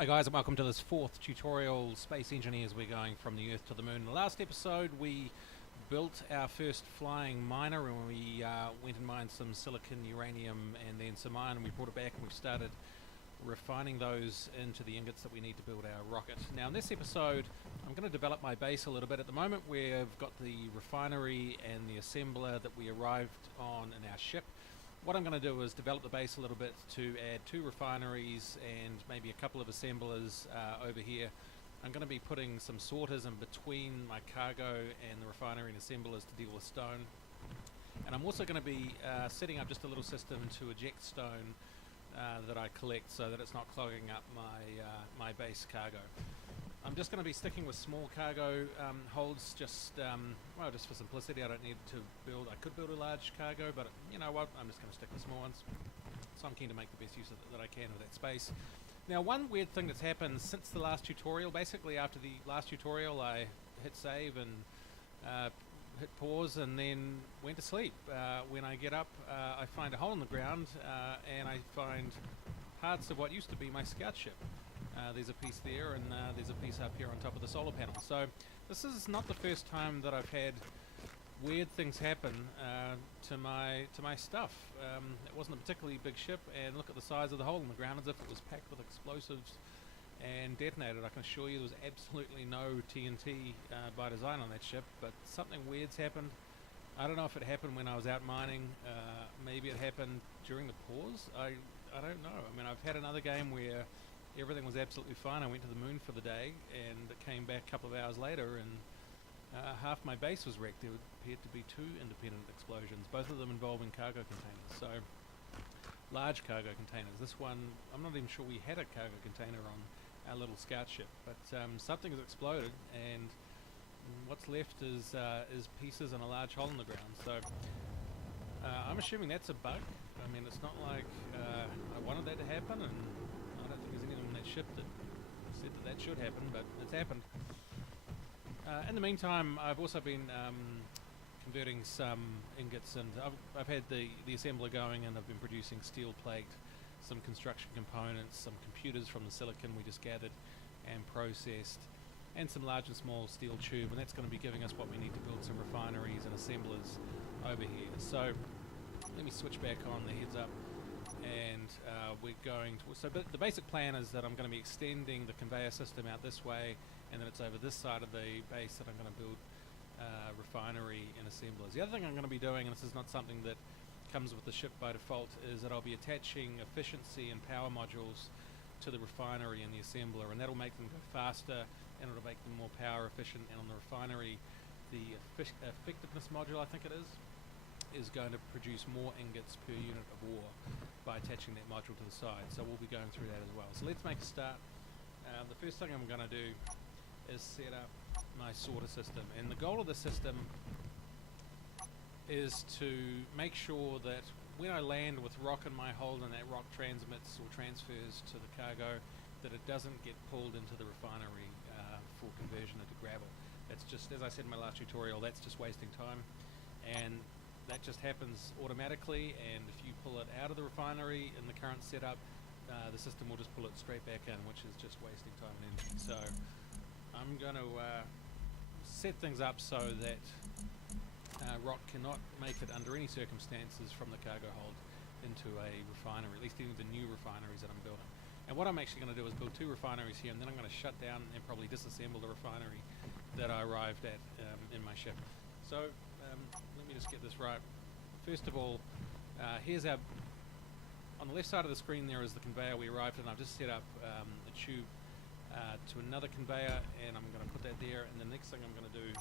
Hi guys, and welcome to this fourth tutorial, Space Engineers. We're going from the Earth to the Moon. In the last episode we built our first flying miner, and we went and mined some silicon, uranium and then some iron, and we brought it back and we've started refining those into the ingots that we need to build our rocket. Now in this episode I'm going to develop my base a little bit. At the moment we've got the refinery and the assembler that we arrived on in our ship. What I'm going to do is develop the base a little bit to add 2 refineries and maybe a couple of assemblers over here. I'm going to be putting some sorters in between my cargo and the refinery and assemblers to deal with stone. And I'm also going to be setting up just a little system to eject stone that I collect so that it's not clogging up my base cargo. I'm just going to be sticking with small cargo holds, just for simplicity. I don't need to build. I could build a large cargo, but you know what? I'm just going to stick with small ones. So I'm keen to make the best use that I can of that space. Now, one weird thing that's happened since the last tutorial. Basically, after the last tutorial, I hit save and hit pause, and then went to sleep. When I get up, I find a hole in the ground, and I find parts of what used to be my scout ship. There's a piece there, and there's a piece up here on top of the solar panel. So this is not the first time that I've had weird things happen to my stuff. It wasn't a particularly big ship, and look at the size of the hole in the ground, as if it was packed with explosives and detonated. I can assure you there was absolutely no TNT by design on that ship, but something weird's happened. I don't know if it happened when I was out mining. Maybe it happened during the pause. I don't know. I mean, I've had another game where everything was absolutely fine. I went to the moon for the day, and it came back a couple of hours later, and half my base was wrecked. There appeared to be 2 independent explosions, both of them involving cargo containers. So, large cargo containers. This one, I'm not even sure we had a cargo container on our little scout ship, but something has exploded, and what's left is pieces and a large hole in the ground. So, I'm assuming that's a bug. I mean, it's not like I wanted that to happen, and I don't think there's anything on that ship that said that should happen, but it's happened. In the meantime, I've also been converting some ingots, and I've had the assembler going, and I've been producing steel plate, some construction components, some computers from the silicon we just gathered and processed, and some large and small steel tube, and that's going to be giving us what we need to build some refineries and assemblers over here. So let me switch back on the heads up, and we're going to... So the basic plan is that I'm going to be extending the conveyor system out this way, and then it's over this side of the base that I'm going to build refinery and assemblers. The other thing I'm going to be doing, and this is not something that comes with the ship by default, is that I'll be attaching efficiency and power modules to the refinery and the assembler, and that'll make them go faster, and it'll make them more power efficient. And on the refinery, the effectiveness module, I think it is going to produce more ingots per unit of ore by attaching that module to the side. So we'll be going through that as well. So let's make a start. The first thing I'm going to do is set up my sorter system, and the goal of the system is to make sure that when I land with rock in my hold and that rock transmits or transfers to the cargo, that it doesn't get pulled into the refinery for conversion into gravel. That's just, as I said in my last tutorial, that's just wasting time, and that just happens automatically. And if you pull it out of the refinery in the current setup, the system will just pull it straight back in, which is just wasting time and energy. So I'm going to set things up so that rock cannot make it under any circumstances from the cargo hold into a refinery, at least into the new refineries that I'm building. And what I'm actually going to do is build 2 refineries here, and then I'm going to shut down and probably disassemble the refinery that I arrived at in my ship. So let me just get this right. First of all, here's our... On the left side of the screen there is the conveyor we arrived at, and I've just set up a tube to another conveyor, and I'm going to put that there, and the next thing I'm going to do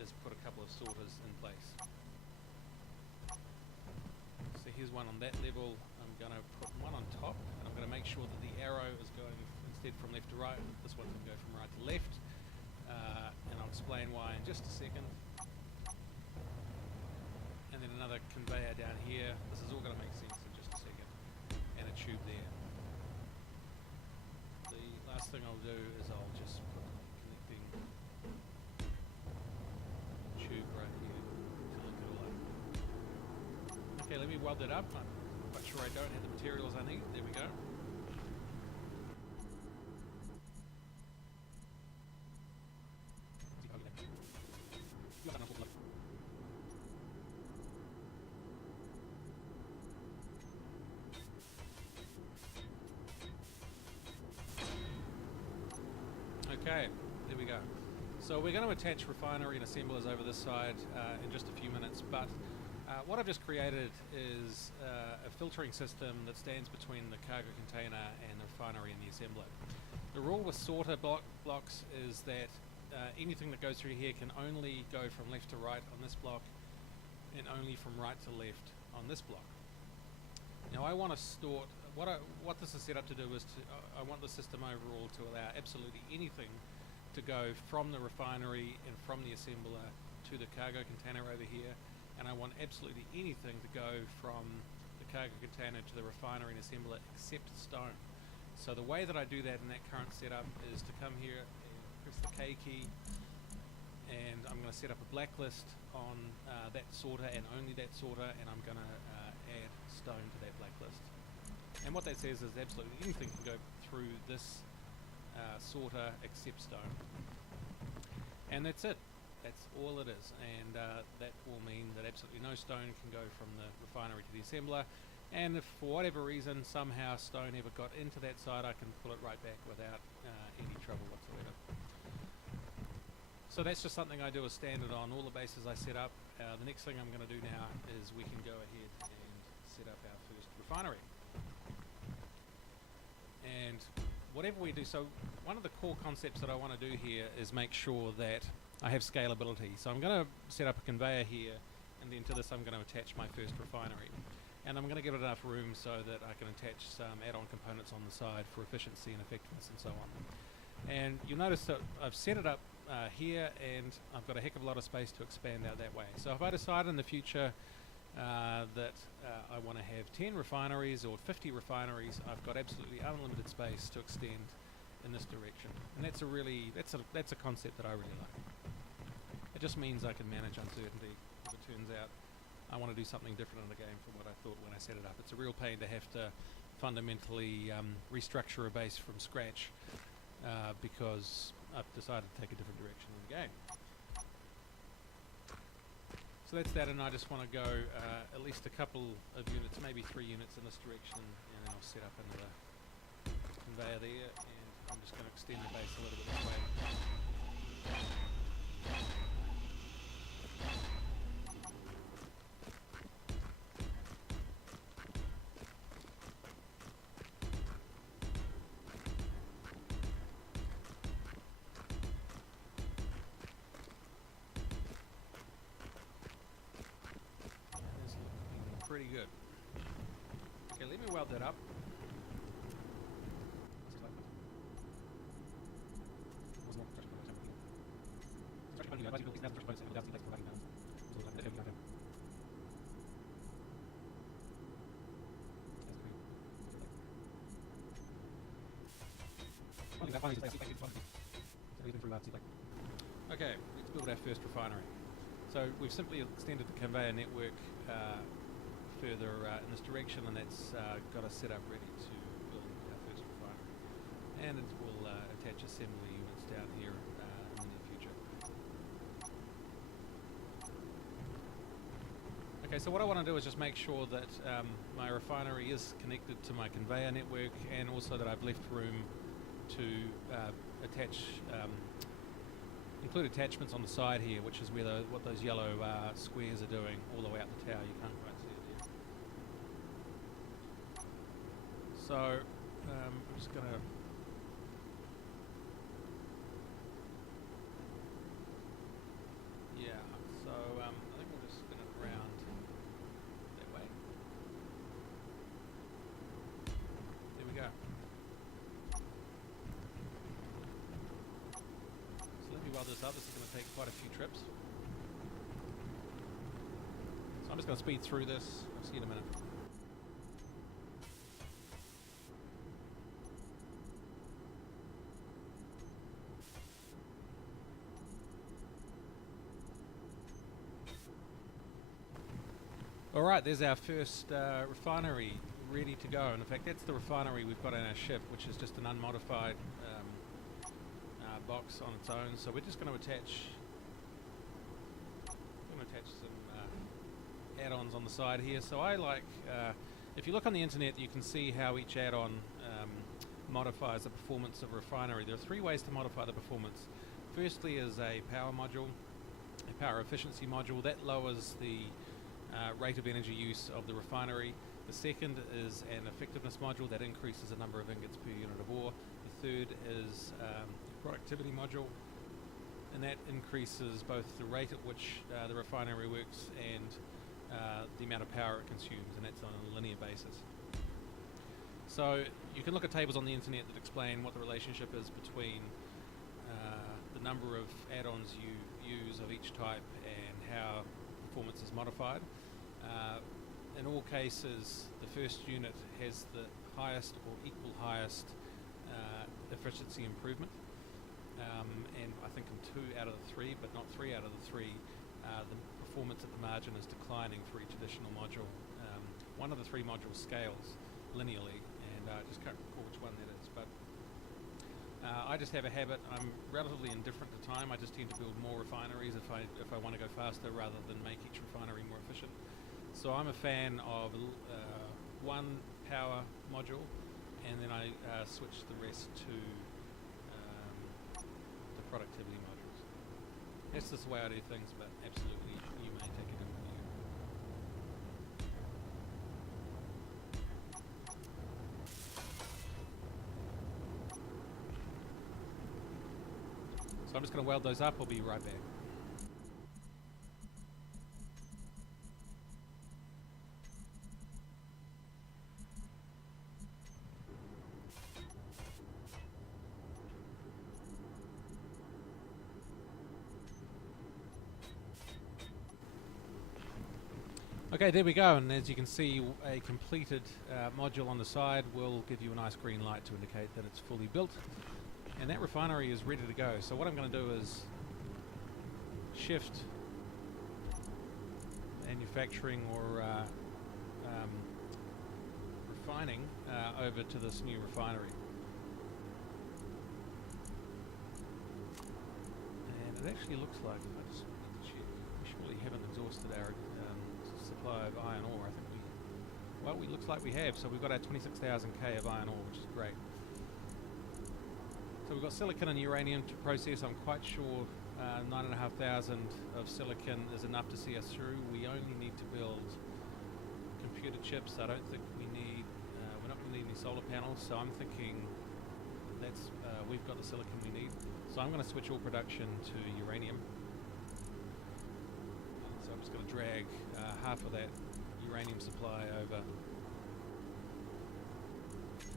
is put a couple of sorters in place. So here's one on that level. I'm going to put one on top, and I'm going to make sure that the arrow is going instead from left to right. This one's going to go from right to left, and I'll explain why in just a second. And then another conveyor down here. This is all going to make sense in just a second. And a tube there. The last thing I'll do is I'll just put a connecting tube right here to link it all up. Okay, let me weld it up. I'm quite sure I don't have the materials I need. There we go. Okay, there we go. So we're going to attach refinery and assemblers over this side in just a few minutes, but what I've just created is a filtering system that stands between the cargo container and the refinery and the assembler. The rule with sorter blocks is that anything that goes through here can only go from left to right on this block and only from right to left on this block. Now I want to store, what this is set up to do is I want the system overall to allow absolutely anything to go from the refinery and from the assembler to the cargo container over here, and I want absolutely anything to go from the cargo container to the refinery and assembler except stone. So the way that I do that in that current setup is to come here and press the K key, and I'm going to set up a blacklist on that sorter and only that sorter, and I'm going to add stone to that blacklist. And what that says is absolutely anything can go through this sorter except stone. And that's it. That's all it is. And that will mean that absolutely no stone can go from the refinery to the assembler. And if for whatever reason somehow stone ever got into that side, I can pull it right back without any trouble whatsoever. So that's just something I do as standard on all the bases I set up. The next thing I'm going to do now is we can go ahead and set up our first refinery. And whatever we do, so one of the core concepts that I want to do here is make sure that I have scalability. So I'm going to set up a conveyor here, and then to this I'm going to attach my first refinery. And I'm going to give it enough room so that I can attach some add-on components on the side for efficiency and effectiveness and so on. And you'll notice that I've set it up here, and I've got a heck of a lot of space to expand out that way. So if I decide in the future that I want to have 10 refineries or 50 refineries, I've got absolutely unlimited space to extend in this direction. And that's a concept that I really like. It just means I can manage uncertainty. If it turns out I want to do something different in the game from what I thought when I set it up. It's a real pain to have to fundamentally restructure a base from scratch because I've decided to take a different direction in the game. So that's that, and I just want to go at least a couple of units, maybe 3 units in this direction, and I'll set up another conveyor there, and I'm just going to extend the base a little bit this way. Pretty good. Okay, let me weld that up. Okay, let's build our first refinery. So we've simply extended the conveyor network further in this direction, and that's got us set up ready to build our first refinery. And it will attach assembly units down here in the near future. Okay, so what I want to do is just make sure that my refinery is connected to my conveyor network, and also that I've left room to include attachments on the side here, which is where what those yellow squares are doing all the way up the tower. You can't quite see it there. So I'm just going to I think we'll just spin it around that way. There we go. So let me weld this up. This is going to take quite a few trips. So I'm just going to speed through this. I'll see you in a minute. Alright, there's our first refinery ready to go, and in fact that's the refinery we've got on our ship, which is just an unmodified box on its own. So we're just going to attach some add-ons on the side here. So I like, if you look on the internet, you can see how each add-on modifies the performance of a refinery. There are three ways to modify the performance. Firstly is a power module, a power efficiency module. That lowers the rate of energy use of the refinery. The second is an effectiveness module that increases the number of ingots per unit of ore. The third is a productivity module, and that increases both the rate at which the refinery works and the amount of power it consumes, and that's on a linear basis. So you can look at tables on the internet that explain what the relationship is between the number of add-ons you use of each type and how performance is modified. In all cases, the first unit has the highest or equal highest efficiency improvement, and I think in 2 out of the 3, but not 3 out of the 3, the performance at the margin is declining for each additional module. One of the 3 modules scales linearly, and I just can't recall which one that is, but I just have a habit. I'm relatively indifferent to time. I just tend to build more refineries if I want to go faster rather than make each refinery more efficient. So I'm a fan of one power module, and then I switch the rest to the productivity modules. That's just the way I do things, but absolutely you may take a different view. So I'm just going to weld those up. I'll be right back. Okay, there we go, and as you can see, a completed module on the side will give you a nice green light to indicate that it's fully built, and that refinery is ready to go. So what I'm going to do is shift manufacturing or refining over to this new refinery. And it actually looks like, I just wanted to check, we surely haven't exhausted our supply of iron ore. I think it looks like we have. So we've got our 26,000 K of iron ore, which is great. So we've got silicon and uranium to process. I'm quite sure 9,500 of silicon is enough to see us through. We only need to build computer chips. I don't think we're not going to need any solar panels. So I'm thinking that's we've got the silicon we need. So I'm going to switch all production to uranium. So I'm just going to drag half of that uranium supply over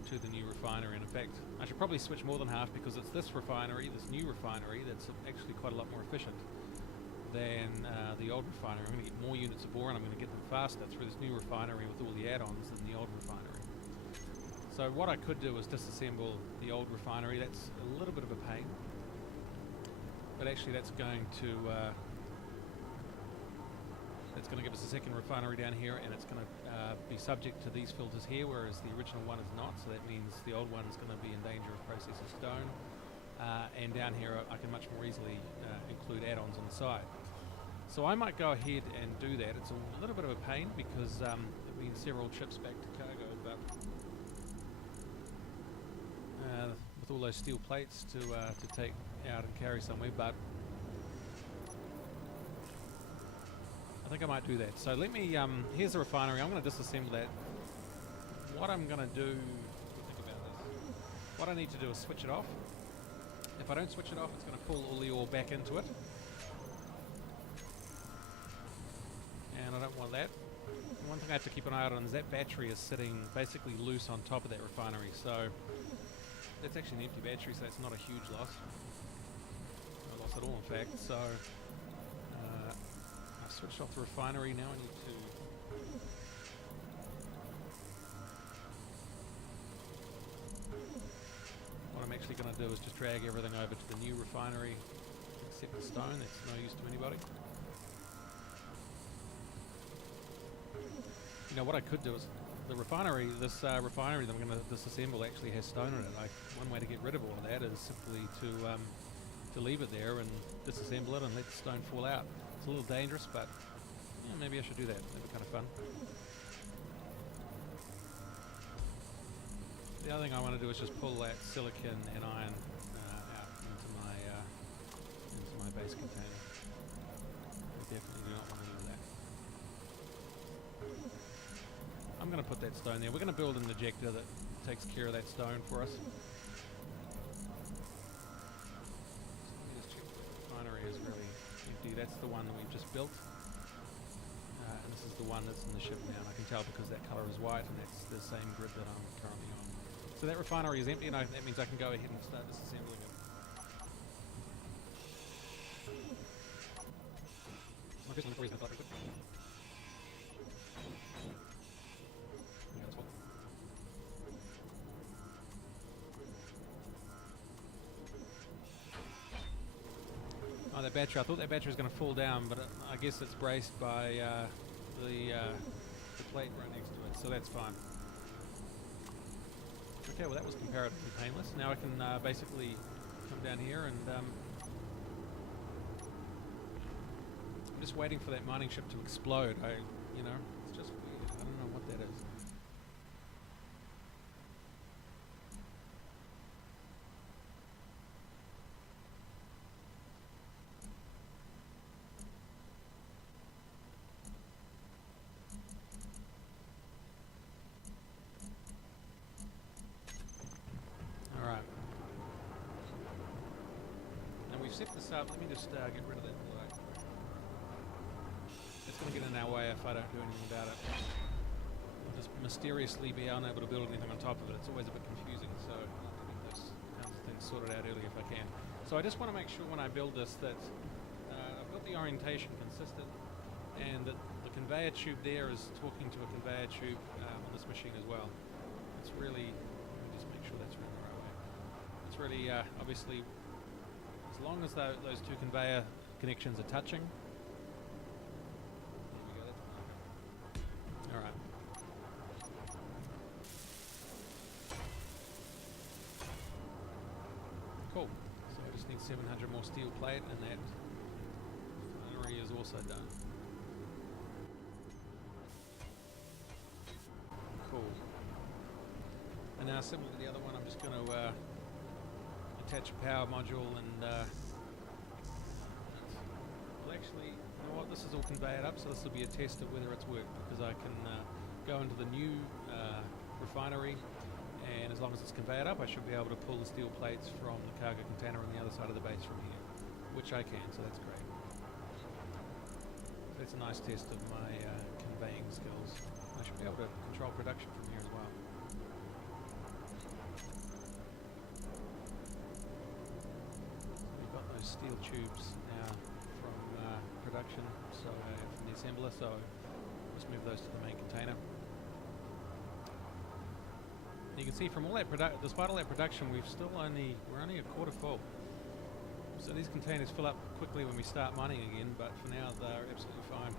to the new refinery. And in fact, I should probably switch more than half, because it's this refinery, this new refinery, that's actually quite a lot more efficient than the old refinery. I'm going to get more units of ore, and I'm going to get them faster through this new refinery with all the add-ons than the old refinery. So what I could do is disassemble the old refinery. That's a little bit of a pain, but actually that's going to give us a second refinery down here, and it's going to be subject to these filters here, whereas the original one is not. So that means the old one is going to be in danger of processing stone. And down here I can much more easily include add-ons on the side. So I might go ahead and do that. It's a little bit of a pain because it means several trips back to cargo, but with all those steel plates to take out and carry somewhere, but I think I might do that. So let me, here's the refinery. I'm going to disassemble that. What I'm going to do, think about this, what I need to do is switch it off. If I don't switch it off, it's going to pull all the ore back into it. And I don't want that. One thing I have to keep an eye out on is that battery is sitting basically loose on top of that refinery. So that's actually an empty battery, so that's not a huge loss. No loss at all, in fact. So I've switched off the refinery. Now I need to what I'm actually going to do is just drag everything over to the new refinery, except the stone. That's no use to anybody. You know, what I could do is the refinery, this refinery that I'm going to disassemble actually has stone in it. One way to get rid of all of that is simply to leave it there and disassemble it and let the stone fall out. It's a little dangerous, but yeah, maybe I should do that. That'd be kind of fun. The other thing I want to do is just pull that silicon and iron out into my base container. I definitely do not want to do that. I'm going to put that stone there. We're going to build an ejector that takes care of that stone for us. Just check the refinery is really empty. That's the one that we've just built. And this is the one that's in the ship now. And I can tell because that colour is white and that's the same grid that I'm currently on. So that refinery is empty and that means I can go ahead and start disassembling it. My first one is going to quick. Oh, that battery. I thought that battery was going to fall down, but I guess it's braced by the plate right next to it, so that's fine. Okay, well that was comparatively painless. Now I can basically come down here and I'm just waiting for that mining ship to explode. It's just weird. I don't know what that is. Set this up. Let me just get rid of that light. It's going to get in our way if I don't do anything about it. I'll just mysteriously be unable to build anything on top of it. It's always a bit confusing, so I'll get those kinds of things sorted out early if I can. So I just want to make sure when I build this that I've got the orientation consistent and that the conveyor tube there is talking to a conveyor tube on this machine as well. It's really, let me just make sure that's running the right way. It's really obviously, as long as those two conveyor connections are touching. There we go, that's alright. Cool. So I just need 700 more steel plate and that refinery is also done. Cool. And now similar to the other one, I'm just going to attach a power module and well actually, you know what, this is all conveyed up, so this will be a test of whether it's worked because I can go into the new refinery and as long as it's conveyed up I should be able to pull the steel plates from the cargo container on the other side of the base from here, which I can, so that's great. So that's a nice test of my conveying skills. I should be able to control production from here as well. Steel tubes now from production, so from the assembler, so just move those to the main container. And you can see from all that despite all that production, we're only a quarter full. So these containers fill up quickly when we start mining again, but for now they're absolutely fine.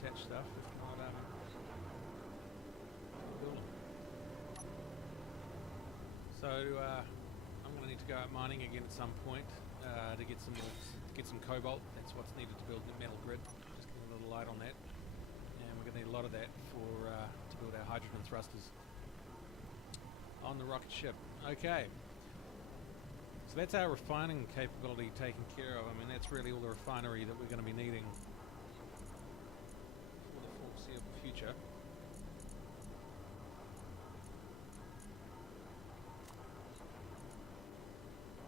Attach stuff, if not, build them. So I'm going to need to go out mining again at some point to get some cobalt. That's what's needed to build the metal grid. Just get a little light on that, and we're going to need a lot of that for to build our hydrogen thrusters on the rocket ship. Okay. So that's our refining capability taken care of. I mean, that's really all the refinery that we're going to be needing for the foreseeable future.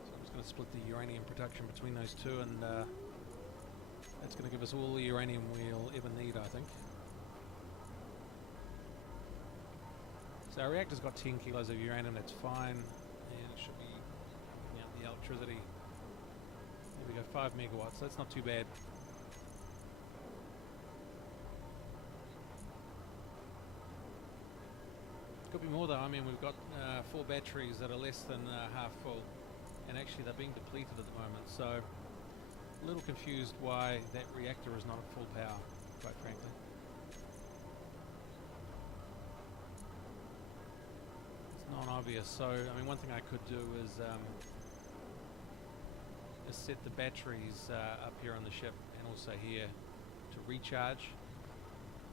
So I'm just going to split the uranium production between those two, and that's going to give us all the uranium we'll ever need, I think. So our reactor's got 10 kilos of uranium, that's fine, and it should be the electricity. There we go, 5 megawatts, so that's not too bad. Could be more though. I mean, we've got 4 batteries that are less than half full, and actually they're being depleted at the moment, so A little confused why that reactor is not at full power, quite frankly. It's non-obvious, so I mean one thing I could do is set the batteries up here on the ship and also here to recharge,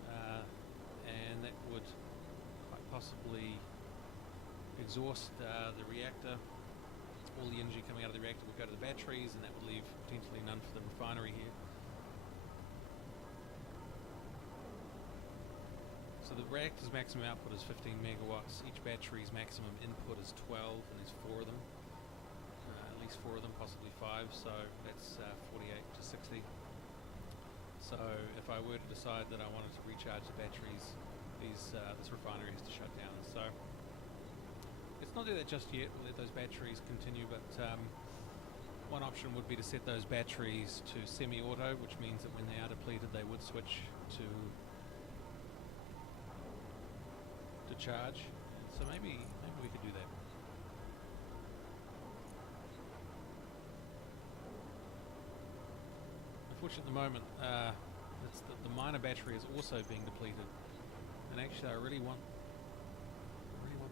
and that would quite possibly exhaust the reactor. All the energy coming out of the reactor would go to the batteries, and that would leave potentially none for the refinery here. So the reactor's maximum output is 15 megawatts. Each battery's maximum input is 12, and there's 4 of them. At least 4 of them, possibly 5, so that's 48 to 60. So if I were to decide that I wanted to recharge the batteries, this refinery has to shut down. So let's not do that just yet. We'll let those batteries continue, but one option would be to set those batteries to semi-auto, which means that when they are depleted, they would switch to charge. So maybe we could do that. Unfortunately, at the moment, the minor battery is also being depleted, and actually, I really want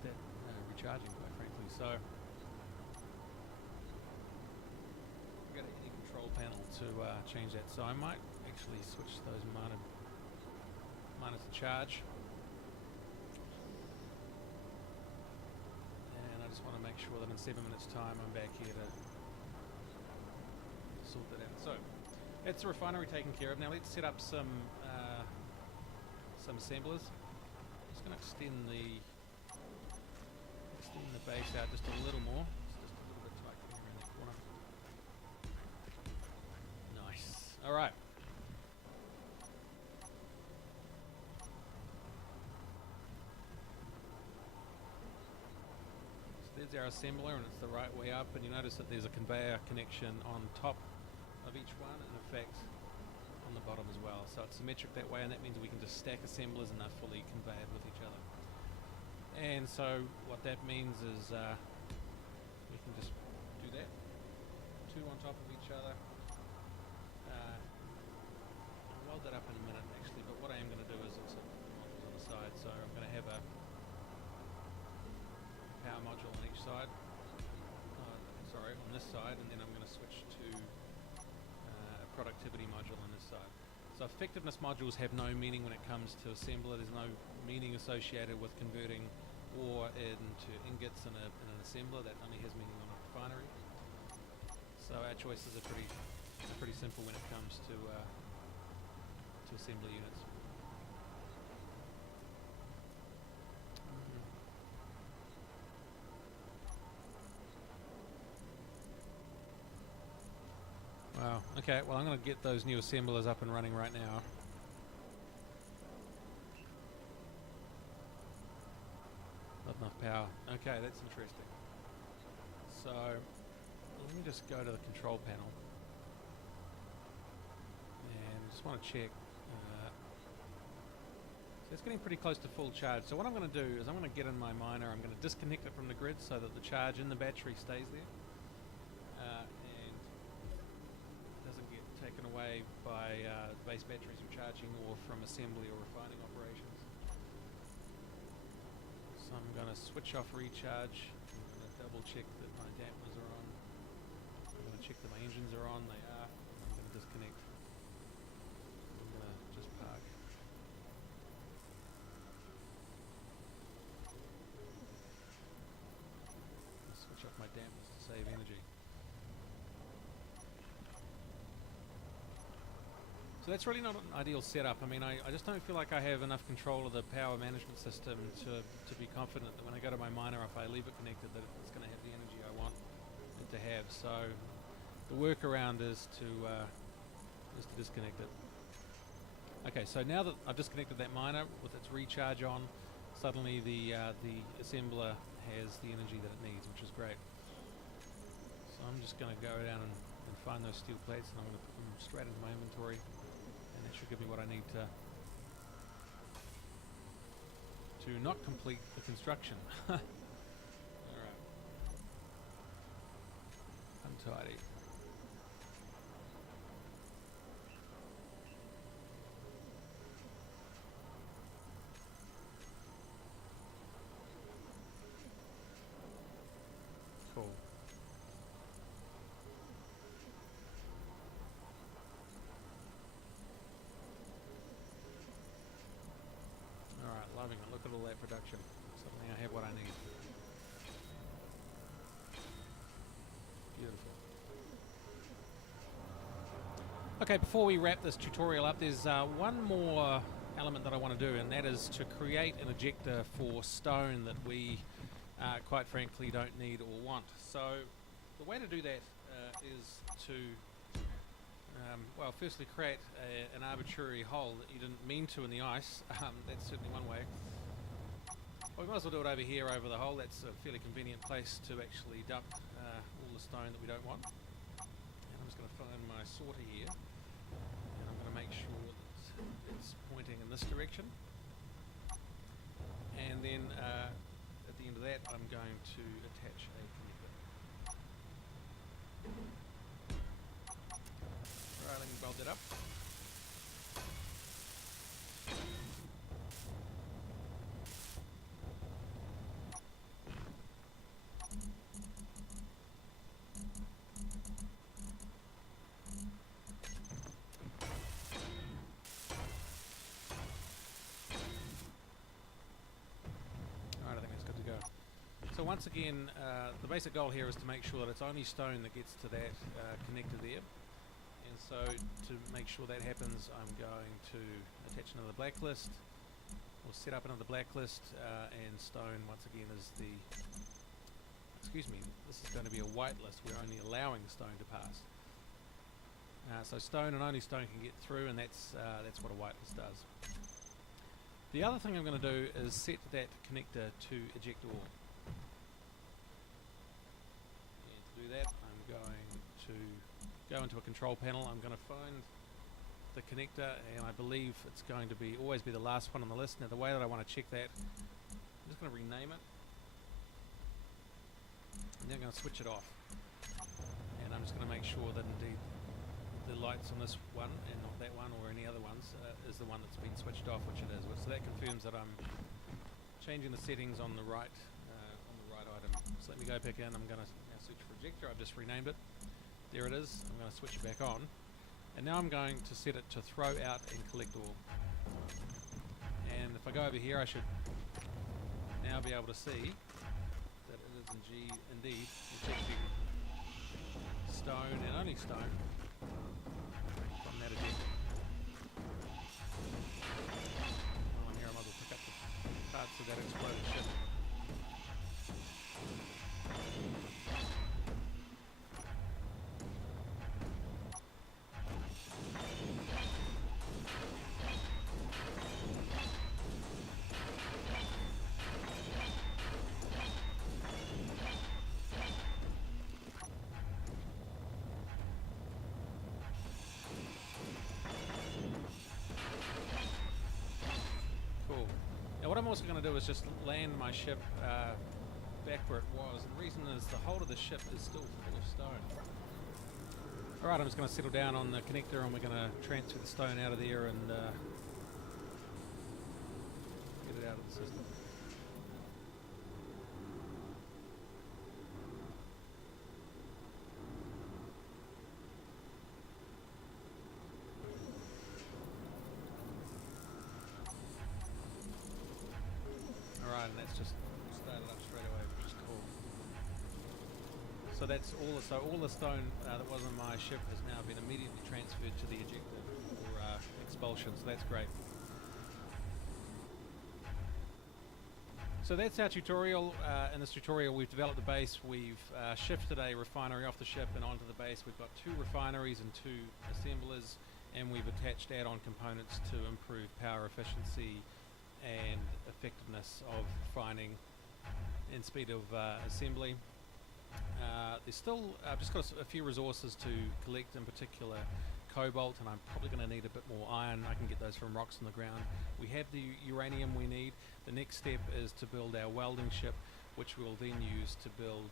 that recharging, quite frankly. So, we've got any control panel to change that. So I might actually switch those minor to charge, and I just want to make sure that in 7 minutes' time, I'm back here to sort that out. So. That's the refinery taken care of. Now let's set up some assemblers. I'm just going to extend the base out just a little more. It's just a little bit tight here in the corner. Nice. All right. So there's our assembler, and it's the right way up. And you notice that there's a conveyor connection on top of each one, and in fact on the bottom as well. So it's symmetric that way, and that means we can just stack assemblers and they're fully conveyed with each other. And so what that means is we can just do that, 2 on top of each other. I'll weld that up in a minute actually, but what I am going to do is also put the modules on the side. So I'm going to have a power module on each side, on this side, and then I'm going to switch to productivity module on this side. So effectiveness modules have no meaning when it comes to assembler. There's no meaning associated with converting ore into ingots in an assembler. That only has meaning on a refinery. So our choices are pretty simple when it comes to assembler units. Wow, okay, well I'm going to get those new assemblers up and running right now. Not enough power. Okay, that's interesting. So, let me just go to the control panel. And just want to check. So it's getting pretty close to full charge. So what I'm going to do is I'm going to get in my miner, I'm going to disconnect it from the grid so that the charge in the battery stays there. Taken away by base batteries for charging or from assembly or refining operations. So I'm going to switch off recharge. I'm going to double check that my dampers are on. I'm going to check that my engines are on. They are. I'm going to disconnect. I'm going to just park. Switch off my dampers to save energy. So that's really not an ideal setup. I mean, I just don't feel like I have enough control of the power management system to be confident that when I go to my miner, if I leave it connected, that it's going to have the energy I want it to have. So the workaround is to disconnect it. Okay, so now that I've disconnected that miner with its recharge on, suddenly the assembler has the energy that it needs, which is great. So I'm just going to go down and find those steel plates, and I'm going to put them straight into my inventory. And that should give me what I need to not complete the construction. Alright. Untidy. look at all that production. Suddenly I have what I need. Beautiful. Okay, before we wrap this tutorial up, there's one more element that I want to do, and that is to create an ejector for stone that we quite frankly don't need or want. So the way to do that is to well, firstly create an arbitrary hole that you didn't mean to in the ice. That's certainly one way. Well, we might as well do it over here over the hole. That's a fairly convenient place to actually dump all the stone that we don't want. And I'm just going to find my sorter here, and I'm going to make sure that it's pointing in this direction. And then at the end of that, I'm going to attach a connector. Right, let me bolt that up. So once again, the basic goal here is to make sure that it's only stone that gets to that connector there. And so to make sure that happens, I'm going to attach another blacklist, or set up another blacklist, and stone once again is the, excuse me, this is going to be a whitelist. We're only allowing stone to pass. So stone and only stone can get through, and that's what a whitelist does. The other thing I'm going to do is set that connector to eject all. To do that, I'm going to go into a control panel. I'm going to find the connector, and I believe it's going to always be the last one on the list. Now the way that I want to check that, I'm just going to rename it, and then I'm going to switch it off, and I'm just going to make sure that indeed the lights on this one and not that one or any other ones is the one that's been switched off, which it is. So that confirms that I'm changing the settings on the right item. So let me go back in. I'm going to now search for ejector. I've just renamed it. There it is. I'm going to switch it back on, and now I'm going to set it to throw out and collect all. And if I go over here, I should now be able to see that it is indeed ejecting stone and only stone from that ejector. While I'm here, I might as well pick up the parts of that exploded ship. Now what I'm also going to do is just land my ship back where it was, and the reason is the whole of the ship is still full of stone. Alright, I'm just going to settle down on the connector, and we're going to transfer the stone out of there and get it out of the system. And that's just started up straight away, which is cool. So that's all the stone that was on my ship has now been immediately transferred to the ejector for expulsion, so that's great. So that's our tutorial. In this tutorial we've developed the base, we've shifted a refinery off the ship and onto the base. We've got 2 refineries and 2 assemblers, and we've attached add-on components to improve power efficiency and effectiveness of refining and speed of assembly. There's still, I've just got a few resources to collect, in particular cobalt, and I'm probably going to need a bit more iron. I can get those from rocks in the ground. We have the uranium we need. The next step is to build our welding ship, which we'll then use to build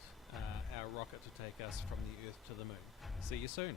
our rocket to take us from the Earth to the Moon. See you soon.